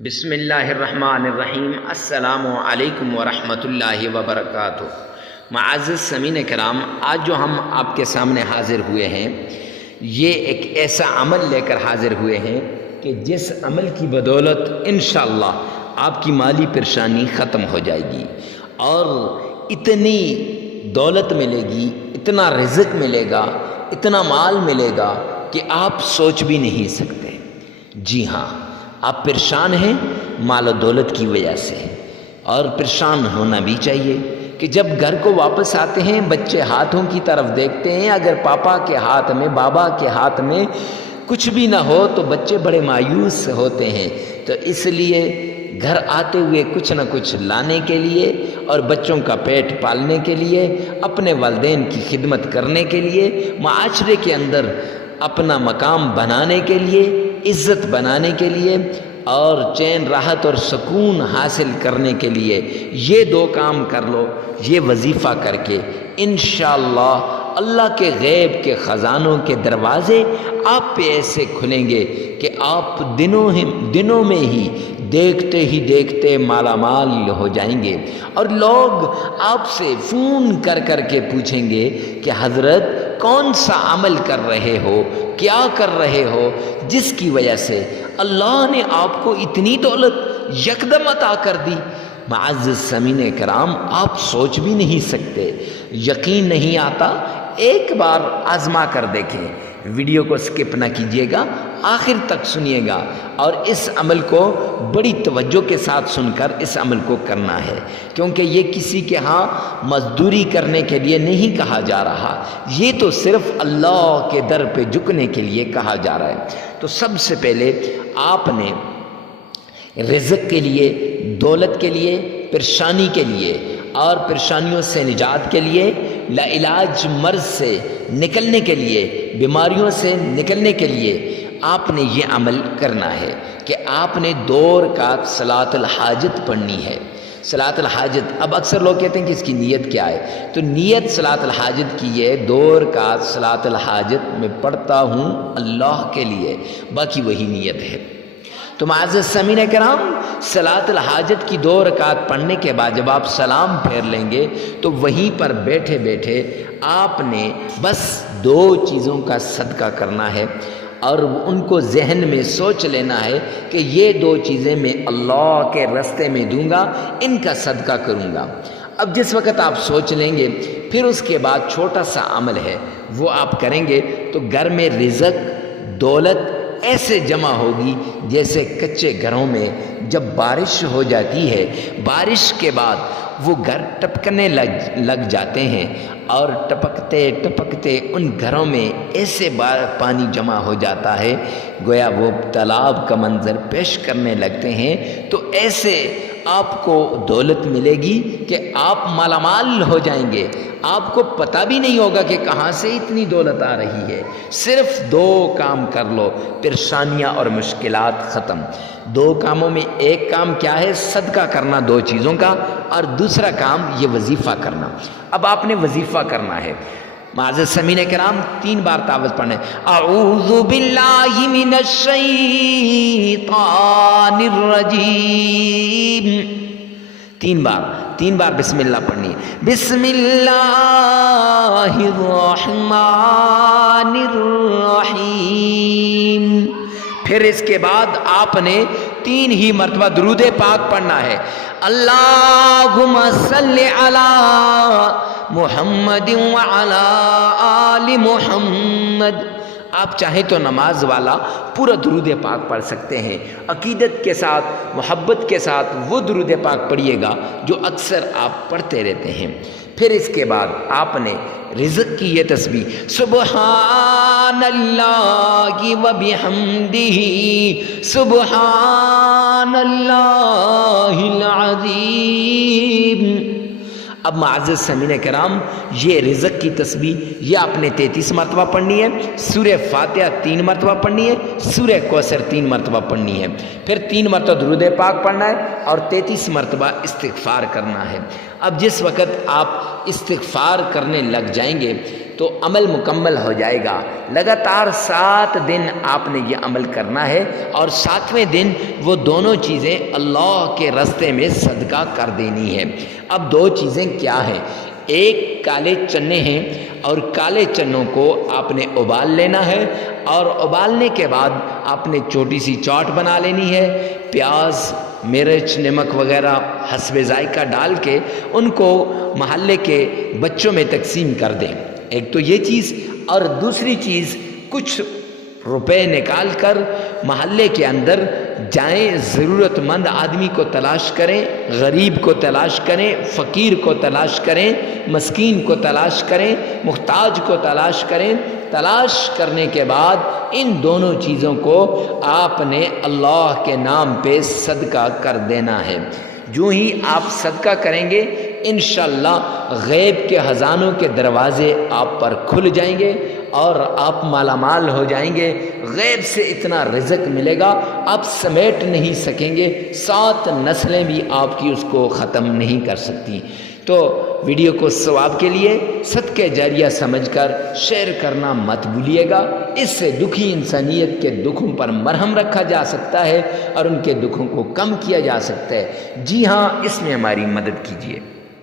بسم اللہ الرحمن الرحیم۔ السلام علیکم ورحمۃ اللہ وبرکاتہ۔ معزز سامعین کرام، آج جو ہم آپ کے سامنے حاضر ہوئے ہیں، یہ ایک ایسا عمل لے کر حاضر ہوئے ہیں کہ جس عمل کی بدولت انشاءاللہ آپ کی مالی پریشانی ختم ہو جائے گی اور اتنی دولت ملے گی، اتنا رزق ملے گا، اتنا مال ملے گا کہ آپ سوچ بھی نہیں سکتے۔ جی ہاں، آپ پریشان ہیں مال و دولت کی وجہ سے، اور پریشان ہونا بھی چاہیے کہ جب گھر کو واپس آتے ہیں بچے ہاتھوں کی طرف دیکھتے ہیں، اگر پاپا کے ہاتھ میں، بابا کے ہاتھ میں کچھ بھی نہ ہو تو بچے بڑے مایوس ہوتے ہیں۔ تو اس لیے گھر آتے ہوئے کچھ نہ کچھ لانے کے لیے اور بچوں کا پیٹ پالنے کے لیے، اپنے والدین کی خدمت کرنے کے لیے، معاشرے کے اندر اپنا مقام بنانے کے لیے، عزت بنانے کے لیے اور چین راحت اور سکون حاصل کرنے کے لیے یہ دو کام کر لو۔ یہ وظیفہ کر کے انشاءاللہ اللہ کے غیب کے خزانوں کے دروازے آپ پہ ایسے کھلیں گے کہ آپ دنوں میں ہی دیکھتے مالا مال ہو جائیں گے، اور لوگ آپ سے فون کر کے پوچھیں گے کہ حضرت کون سا عمل کر رہے ہو، کیا کر رہے ہو جس کی وجہ سے اللہ نے آپ کو اتنی دولت یکدم عطا کر دی۔ معزز سامعین کرام، آپ سوچ بھی نہیں سکتے، یقین نہیں آتا، ایک بار آزما کر دیکھیں۔ ویڈیو کو سکپ نہ کیجیے گا، آخر تک سنیے گا، اور اس عمل کو بڑی توجہ کے ساتھ سن کر اس عمل کو کرنا ہے، کیونکہ یہ کسی کے ہاں مزدوری کرنے کے لیے نہیں کہا جا رہا، یہ تو صرف اللہ کے در پہ جھکنے کے لیے کہا جا رہا ہے۔ تو سب سے پہلے آپ نے رزق کے لیے، دولت کے لیے، پریشانی کے لیے اور پریشانیوں سے نجات کے لیے، لا علاج مرض سے نکلنے کے لیے، بیماریوں سے نکلنے کے لیے آپ نے یہ عمل کرنا ہے کہ آپ نے 2 رکعت صلاۃ الحاجت پڑھنی ہے۔ صلاۃ الحاجت، اب اکثر لوگ کہتے ہیں کہ اس کی نیت کیا ہے، تو نیت صلاۃ الحاجت کی ہے 2 رکعت صلاۃ الحاجت میں پڑھتا ہوں اللہ کے لیے، باقی وہی نیت ہے۔ تو معزز سامعین کرام، صلاۃ الحاجت کی 2 رکعت پڑھنے کے بعد جب آپ سلام پھیر لیں گے تو وہیں پر بیٹھے بیٹھے آپ نے بس 2 چیزوں کا صدقہ کرنا ہے، اور ان کو ذہن میں سوچ لینا ہے کہ یہ 2 چیزیں میں اللہ کے راستے میں دوں گا، ان کا صدقہ کروں گا۔ اب جس وقت آپ سوچ لیں گے، پھر اس کے بعد چھوٹا سا عمل ہے، وہ آپ کریں گے تو گھر میں رزق، دولت ایسے جمع ہوگی جیسے کچے گھروں میں جب بارش ہو جاتی ہے، بارش کے بعد وہ گھر ٹپکنے لگ جاتے ہیں، اور ٹپکتے ان گھروں میں ایسے پانی جمع ہو جاتا ہے گویا وہ تالاب کا منظر پیش کرنے لگتے ہیں۔ تو ایسے آپ کو دولت ملے گی کہ آپ مالا مال ہو جائیں گے، آپ کو پتہ بھی نہیں ہوگا کہ کہاں سے اتنی دولت آ رہی ہے۔ صرف 2 کام کر لو، پریشانیاں اور مشکلات ختم۔ 2 کاموں میں ایک کام کیا ہے؟ صدقہ کرنا 2 چیزوں کا، اور دوسرا کام یہ وظیفہ کرنا۔ اب آپ نے وظیفہ کرنا ہے، معزز سامعین کرام 3 بار تعوذ پڑھنا ہے۔ اعوذ باللہ من الشیطان الرجیم، 3 بار بسم اللہ پڑھنی ہے۔ بسم اللہ الرحمن الرحیم۔ پھر اس کے بعد آپ نے 3 ہی مرتبہ درود پاک پڑھنا ہے۔ اللہم صلی علی محمد وعلی آل محمد۔ آپ چاہیں تو نماز والا پورا درود پاک پڑھ سکتے ہیں، عقیدت کے ساتھ، محبت کے ساتھ وہ درود پاک پڑھیے گا جو اکثر آپ پڑھتے رہتے ہیں۔ پھر اس کے بعد آپ نے رزق کی یہ تسبیح، سبحان اللہ و بحمدہ سبحان اللہ العظیم۔ اب معزز سامعین کرام، یہ رزق کی تسبیح یہ آپ نے 33 مرتبہ پڑھنی ہے، سورہ فاتحہ 3 مرتبہ پڑھنی ہے، سورہ کوثر 3 مرتبہ پڑھنی ہے، پھر 3 مرتبہ درود پاک پڑھنا ہے اور 33 مرتبہ استغفار کرنا ہے۔ اب جس وقت آپ استغفار کرنے لگ جائیں گے تو عمل مکمل ہو جائے گا۔ لگاتار 7 دن آپ نے یہ عمل کرنا ہے، اور 7ویں دن وہ دونوں چیزیں اللہ کے راستے میں صدقہ کر دینی ہے۔ اب 2 چیزیں کیا ہیں؟ ایک کالے چنے ہیں، اور کالے چنوں کو آپ نے ابال لینا ہے، اور ابالنے کے بعد آپ نے چھوٹی سی چاٹ بنا لینی ہے، پیاز، مرچ، نمک وغیرہ حسب ذائقہ ڈال کے ان کو محلے کے بچوں میں تقسیم کر دیں۔ ایک تو یہ چیز، اور دوسری چیز کچھ روپے نکال کر محلے کے اندر جائیں، ضرورت مند آدمی کو تلاش کریں، غریب کو تلاش کریں، فقیر کو تلاش کریں، مسکین کو تلاش کریں، محتاج کو تلاش کریں۔ تلاش کرنے کے بعد ان دونوں چیزوں کو آپ نے اللہ کے نام پہ صدقہ کر دینا ہے۔ جو ہی آپ صدقہ کریں گے انشاءاللہ غیب کے خزانوں کے دروازے آپ پر کھل جائیں گے، اور آپ مالا مال ہو جائیں گے۔ غیب سے اتنا رزق ملے گا آپ سمیٹ نہیں سکیں گے، 7 نسلیں بھی آپ کی اس کو ختم نہیں کر سکتی۔ تو ویڈیو کو ثواب کے لیے صدقہ جاریہ سمجھ کر شیئر کرنا مت بھولیے گا۔ اس سے دکھی انسانیت کے دکھوں پر مرہم رکھا جا سکتا ہے، اور ان کے دکھوں کو کم کیا جا سکتا ہے۔ جی ہاں، اس میں ہماری مدد کیجیے۔